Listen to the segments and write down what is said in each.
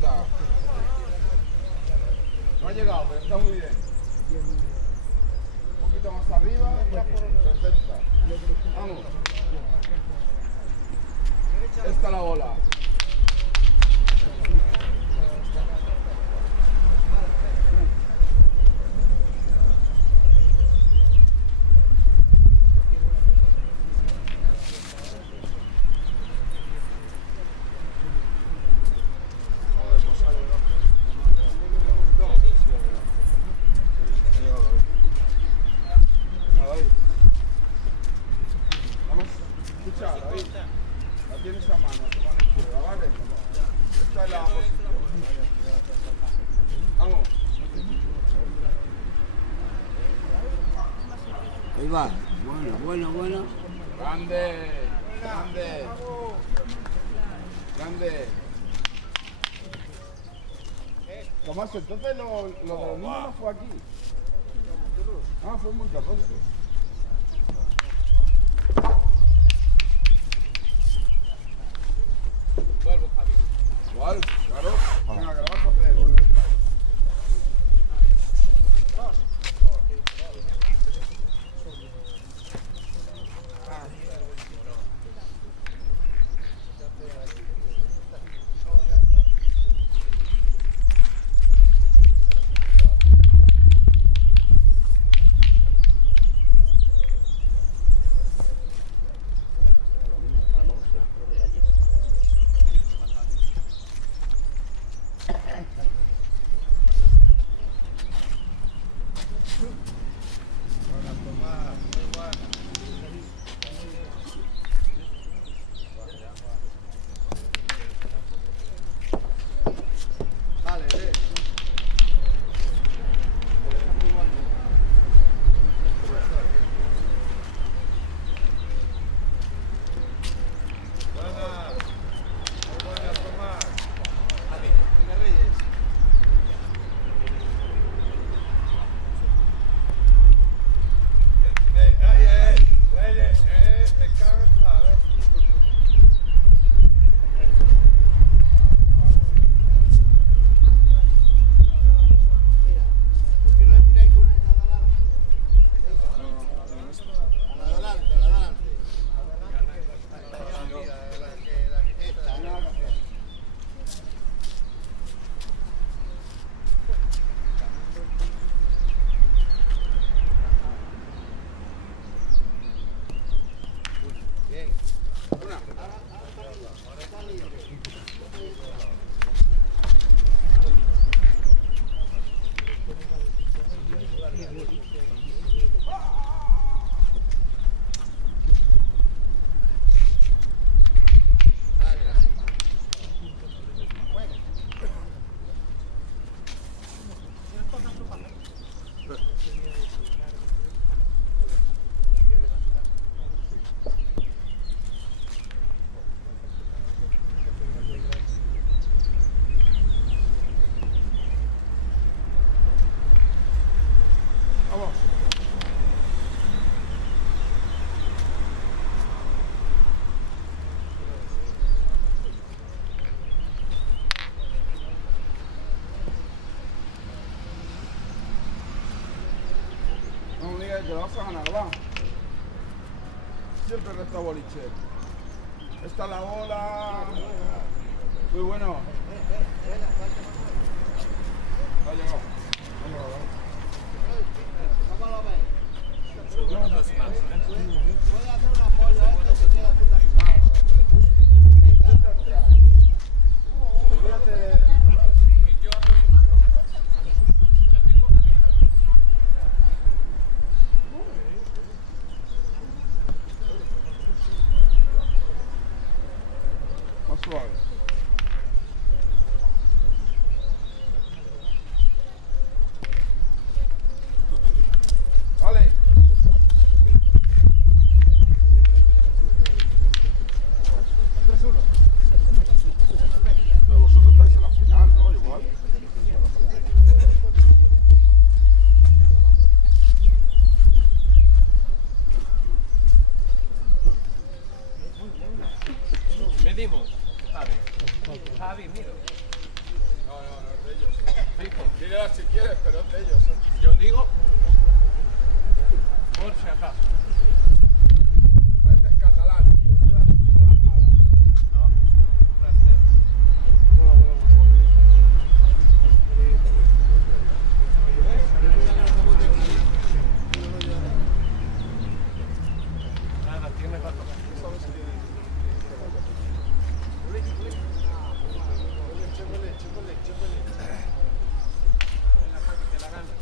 Está. No ha llegado, pero está muy bien. Un poquito más arriba. Perfecta. Vamos. Esta es la bola. Vamos, escucha, David. La tienes a mano, tu mano izquierda, ¿vale? Esta es la posición. Vamos. Ahí va. Bueno. Grande, grande. Grande. Tomás, entonces lo de los niños no fue aquí. Ah, fue en Monterroso. Vuelvo, Javi. Igual, claro. Venga, que lo vas a hacer. Dale, ve. Vamos. No me digas que lo vas a ganar, va. Siempre resta boliche. Esta es la bola. Muy bueno. Ha llegado. Ha llegado. Puede hacer un apoyo a esto que queda puta aquí. Intenta entrar. Olvídate de... Yo aproximando. La tengo aquí. Más suave. veas si quieres, pero es de ellos, ¿eh? Yo digo, por si acaso. Parece catalán, tío, no das nada. No, un rastero. Nada, tiene rato. Venga, Javi, que la gana.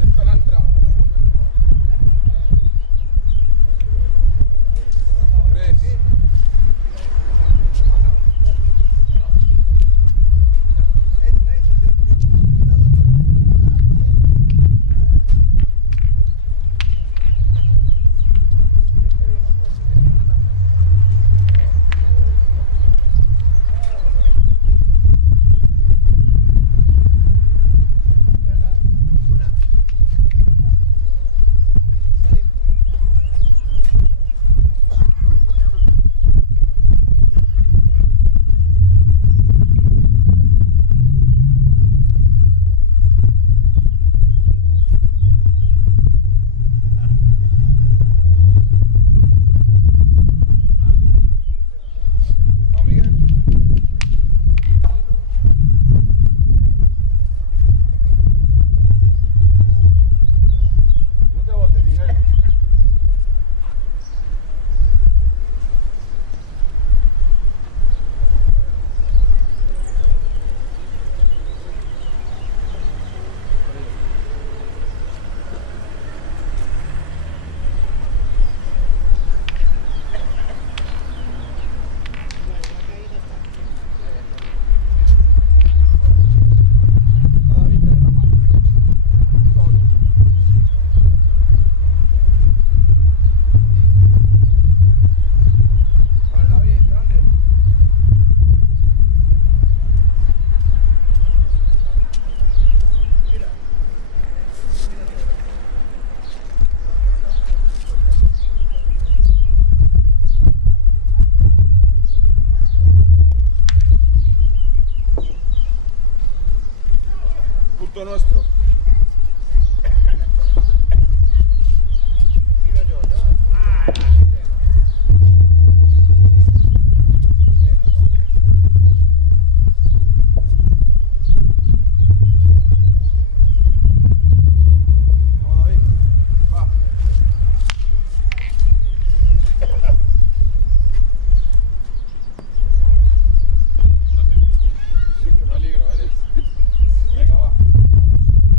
Esta la ha entrado, pero muy bien jugado. 3. Vamos, Miguel. No te botes, Miguel. David, ten la mano, solo. Vale, David, grande. Mira. Punto nuestro. Tiro yo. Vamos, David. Va. Qué peligro eres. Venga, va. Vamos.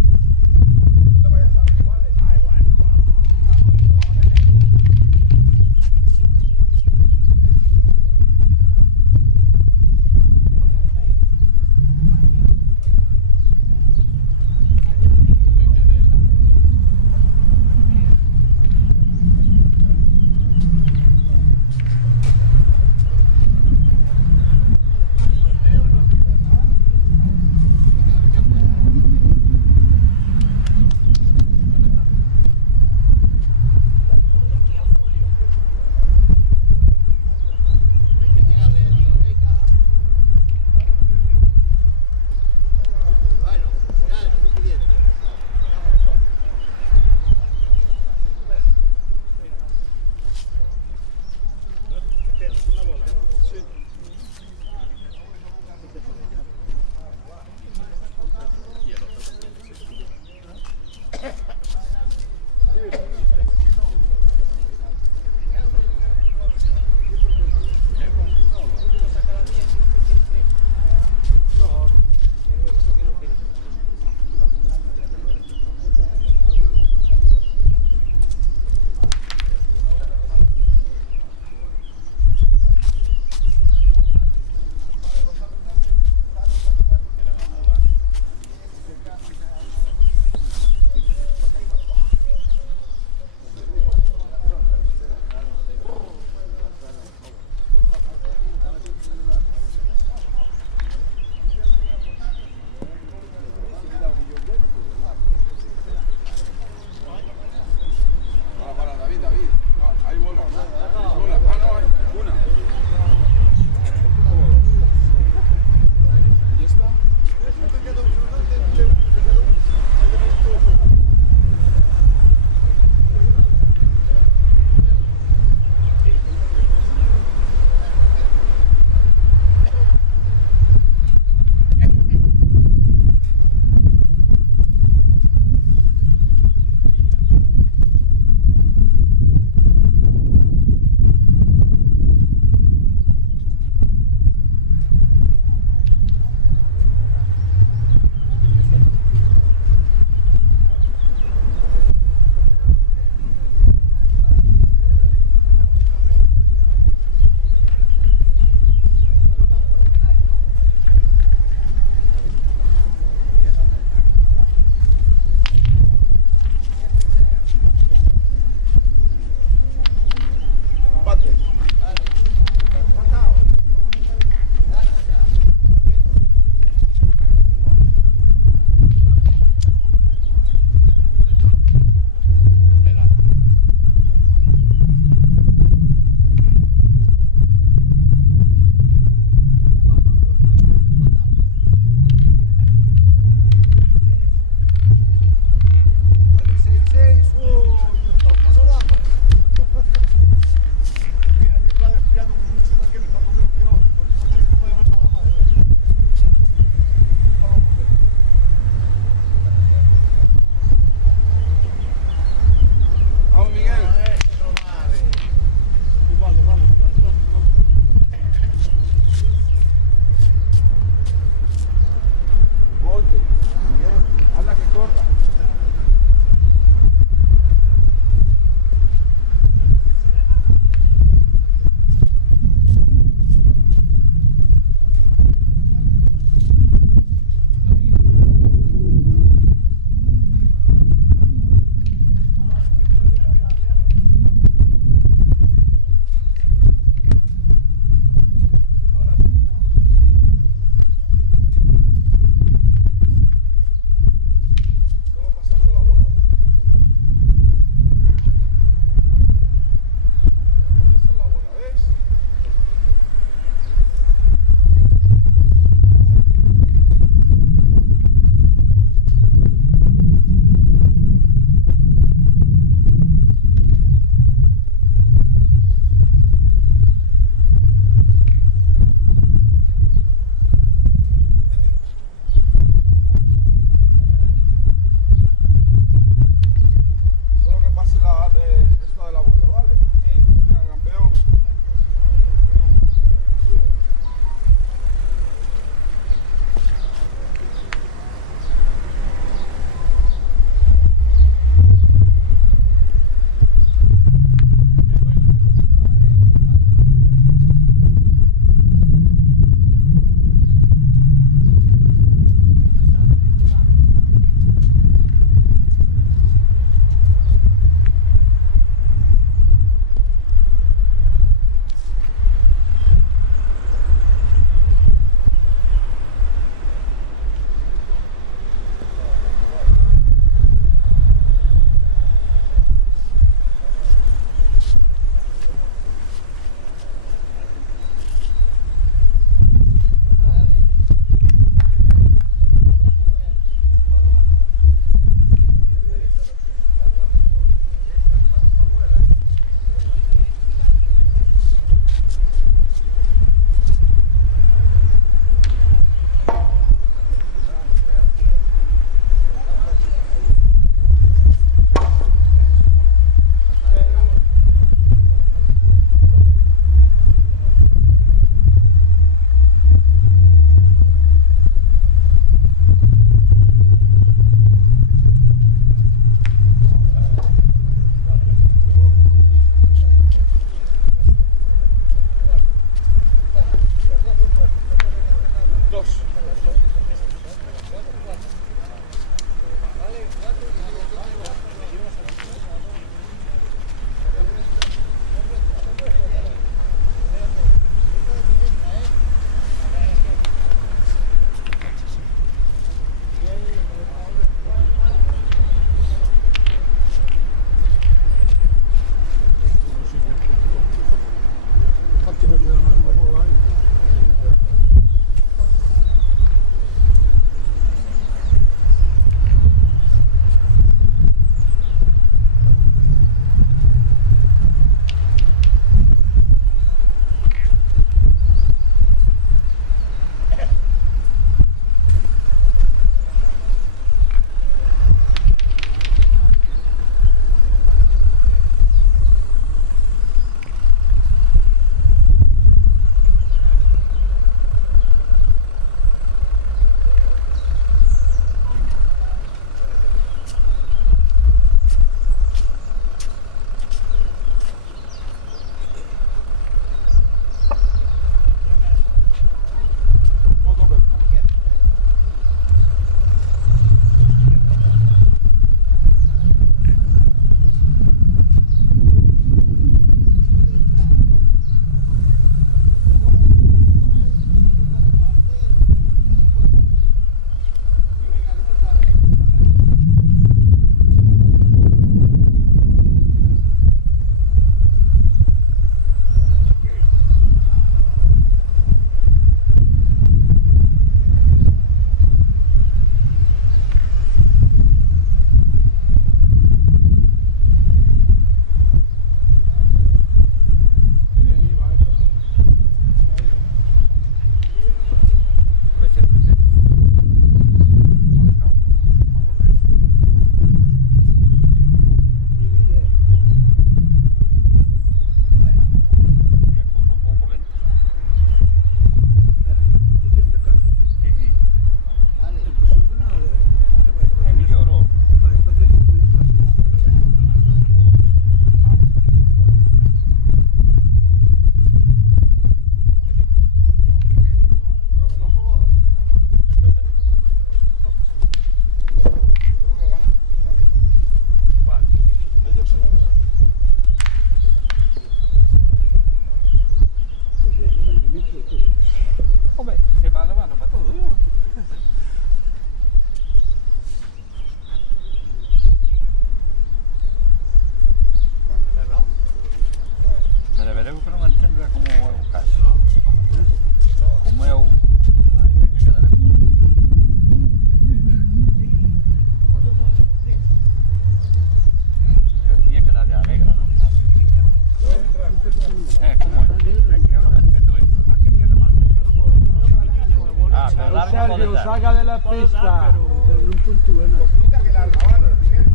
rápido, salga de la pista. Pero no puntúa nada. Poquita que larga, ¿vale, Miguel?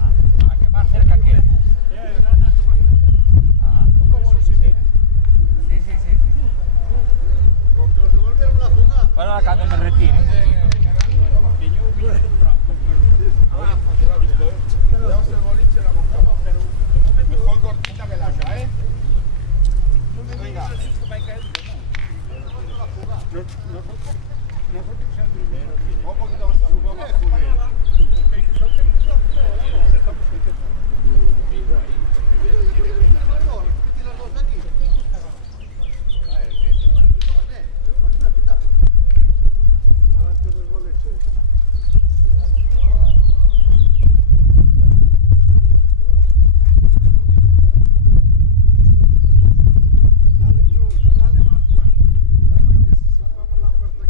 ¿A qué más cerca quiere? Ajá. Sí, sí, sí. Bueno, cuando me retire. Llevamos el boliche la mojamos. Mejor cortita que larga, ¿eh? Venga. Un poquito más arriba. Dale más fuerte, para que sepamos la fuerza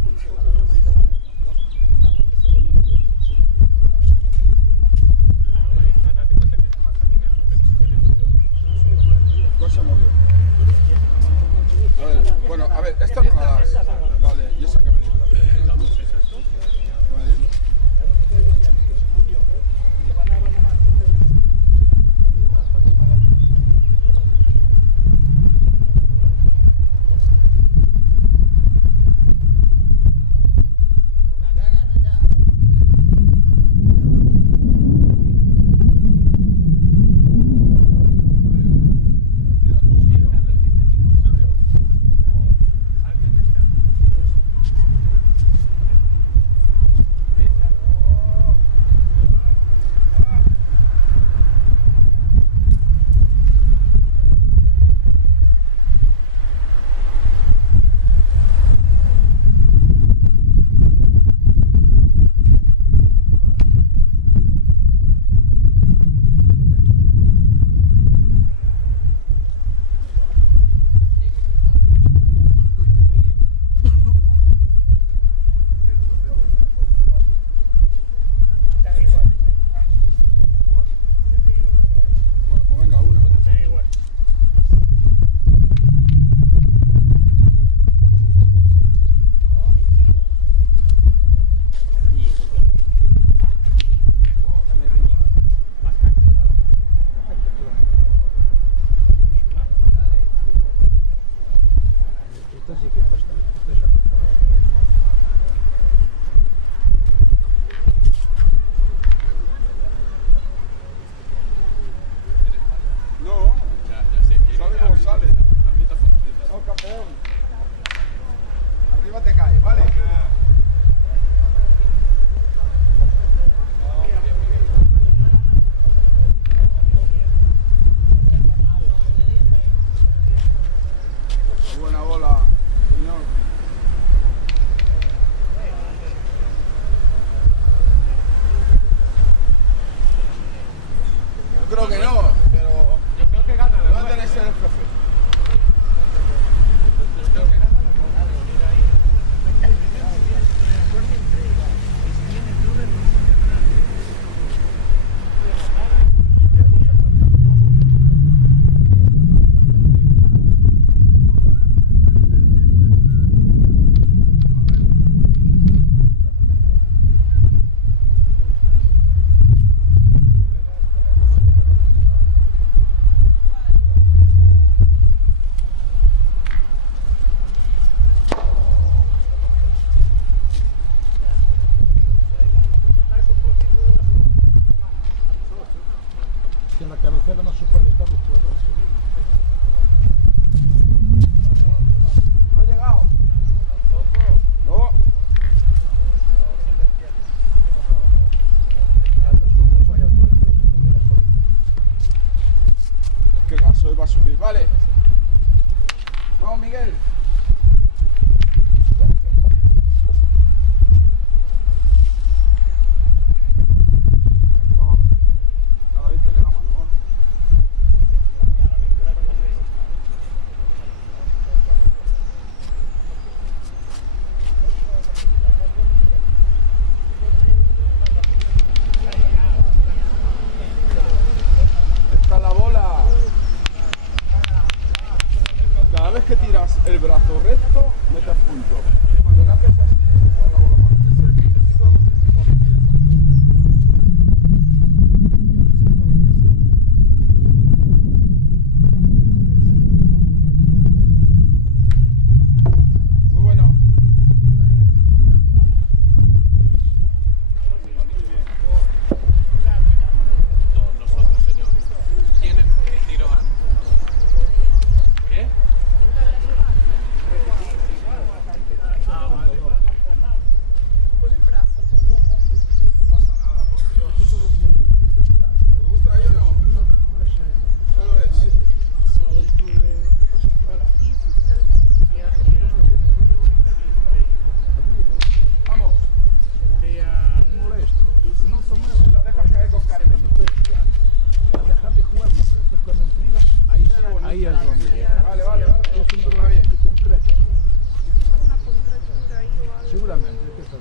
seguramente. ¿Qué son?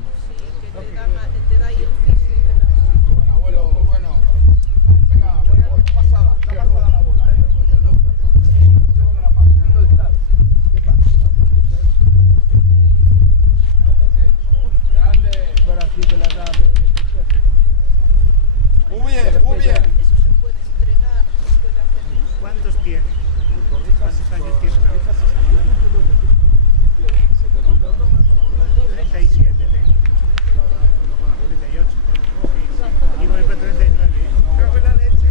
Te da ahí el físico. Muy bueno, abuelo, muy bueno. Venga, pasada, está pasada la bola, ¿eh? ¿Dónde está? ¿Qué pasa? Grande. Fuera así de la edad de Muy bien, muy bien. Eso se puede entrenar, se puede hacer. ¿Cuántos tiene? ¿Cuántos años tiene? 37 tengo. 38. Sí. Y voy para 39. ¿Qué fue la leche?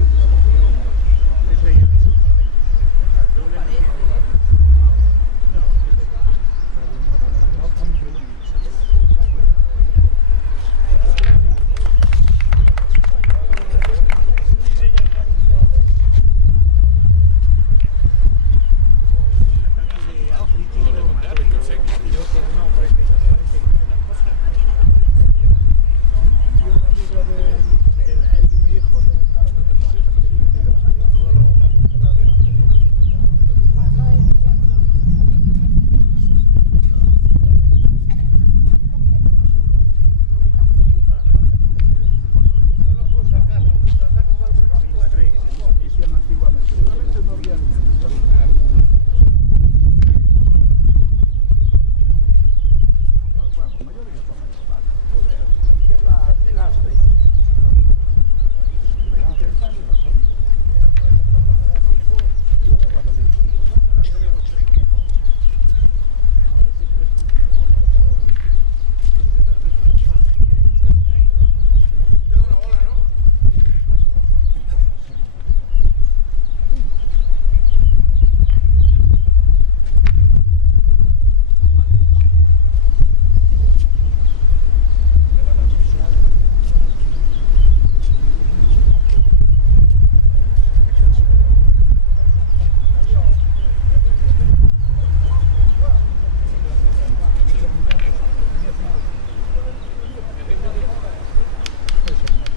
38. Doble no tiene. No.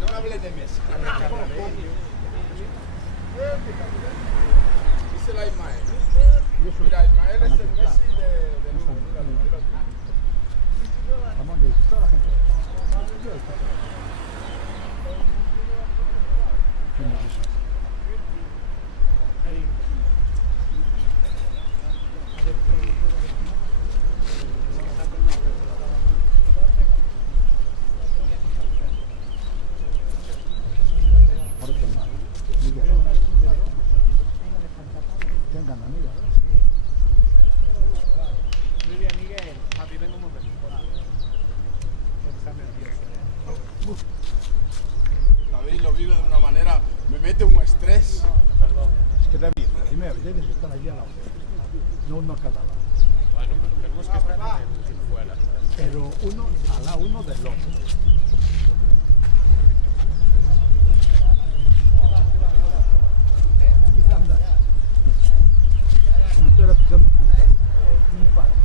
No me hables de Messi. Dice la Ismael. Mira, Ismael es el Messi de Lugo. Ramón, que toda la gente. Tengan amigas. Muy bien, Miguel. Papi, vengo un momento. Está nervioso. David lo vive de una manera, me mete un estrés. Es que David, primero, debes estar allí al lado. No uno a cada lado. Bueno, pero tenemos que estar en el fuera. Pero uno al lado, uno del otro. Quizá anda. Como estuviera pisando un palo.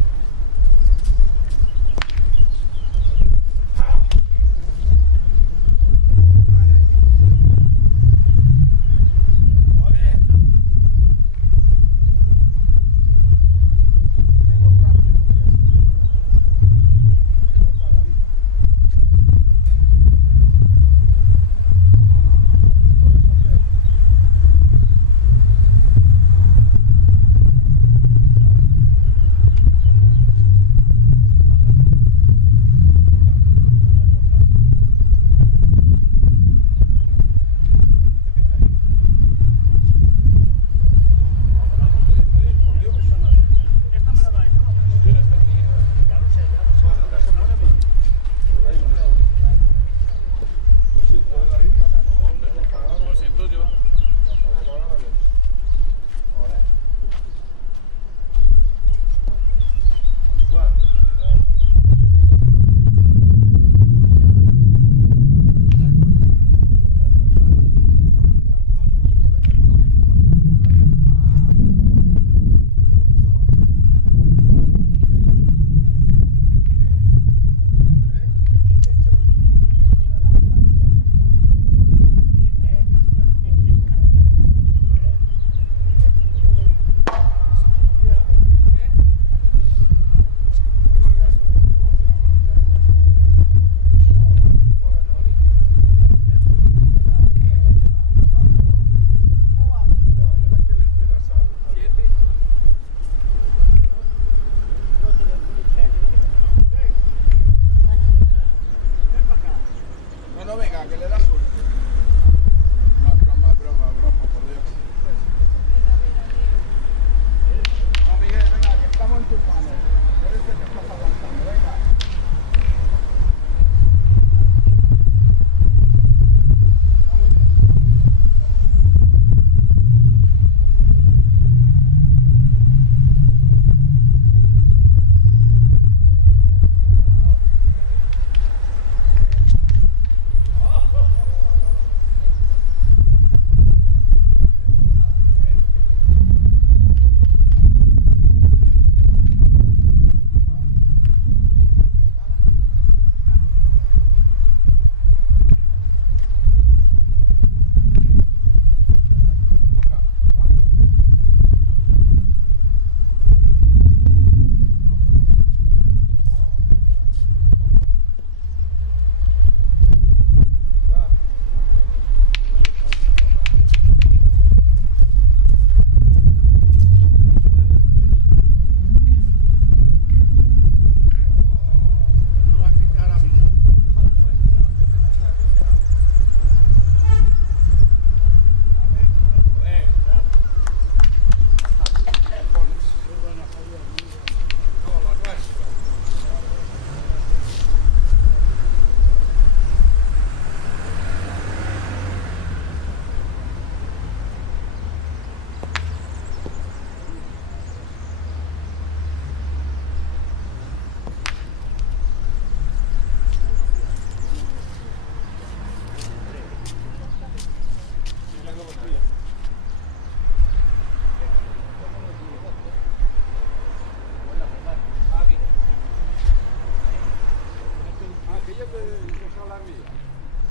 dejado la mía.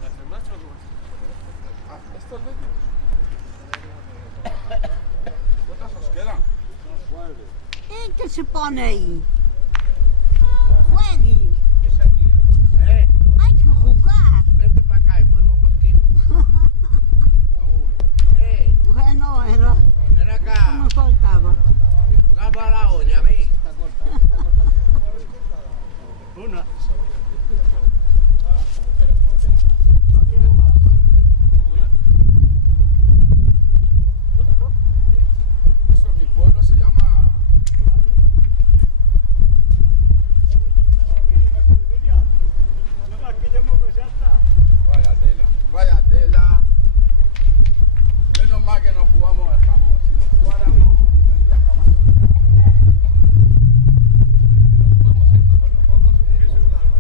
¿Las del macho o cómo es? Ah, ¿estos de ellos? ¿Cuántas os quedan? 9. ¿Qué se pone ahí? Juegue. Hay que jugar. Vete para acá y juego contigo. Bueno, era. Ven acá. Me faltaba. Y jugamos a la olla, ven. Una. Eso en mi pueblo se llama... Vaya tela, vaya tela. Menos mal que no jugamos al jamón. Si nos jugáramos el viaje a Mallorca... No jugamos el jamón, no jugamos un queso y un alba.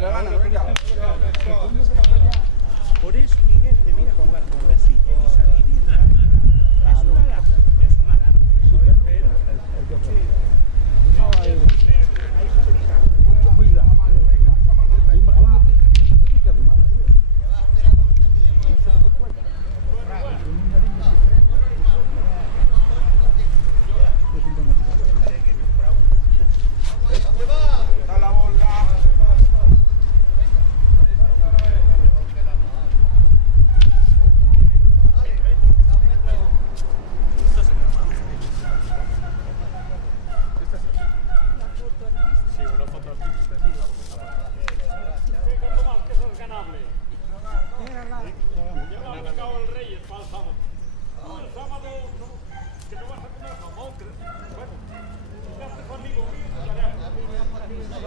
que le gana, venga. Por eso Miguel debía jugar con la silla y salir y entrar. Es una lástima, pero No, es muy grande. Aún no te que arrimar. Está la bola. Sí, una foto artística y Tomás, que eso es ganable. Ya lo han sacado el Reyes para el sábado. El sábado, no, que no vas a comer jamón, bueno, ya te conmigo,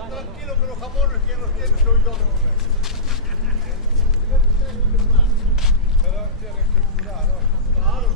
Tranquilo que los jamones quien los tiene soy yo. Pero tienes que curar, ¿no? Claro,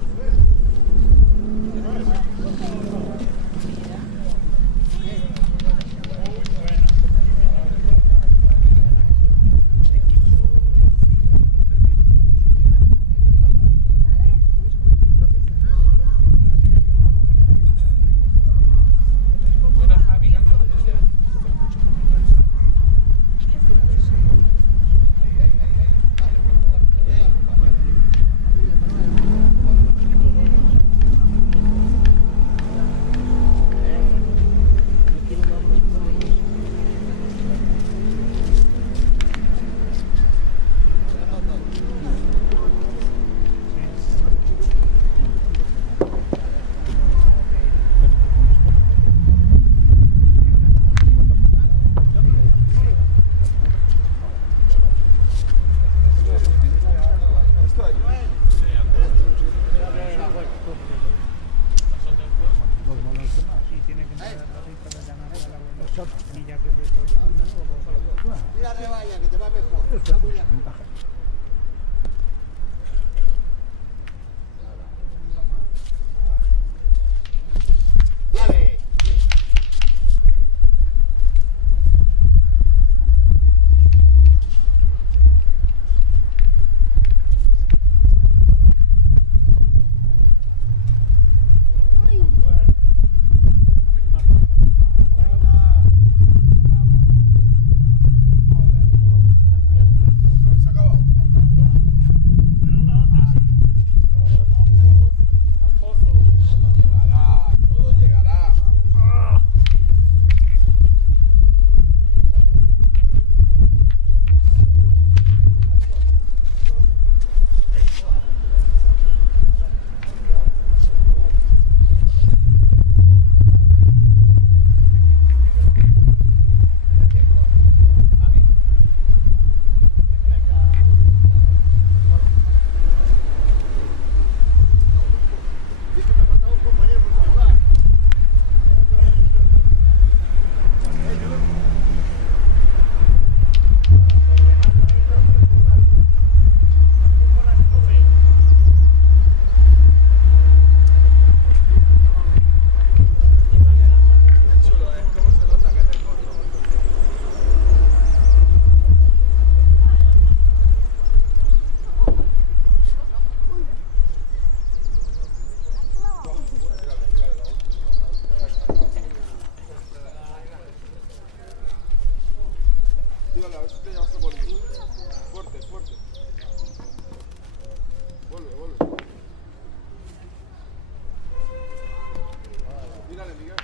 Tírale, a ver si te llevas el bolillo. Fuerte, fuerte. Vuelve, vuelve. Tírale, Miguel.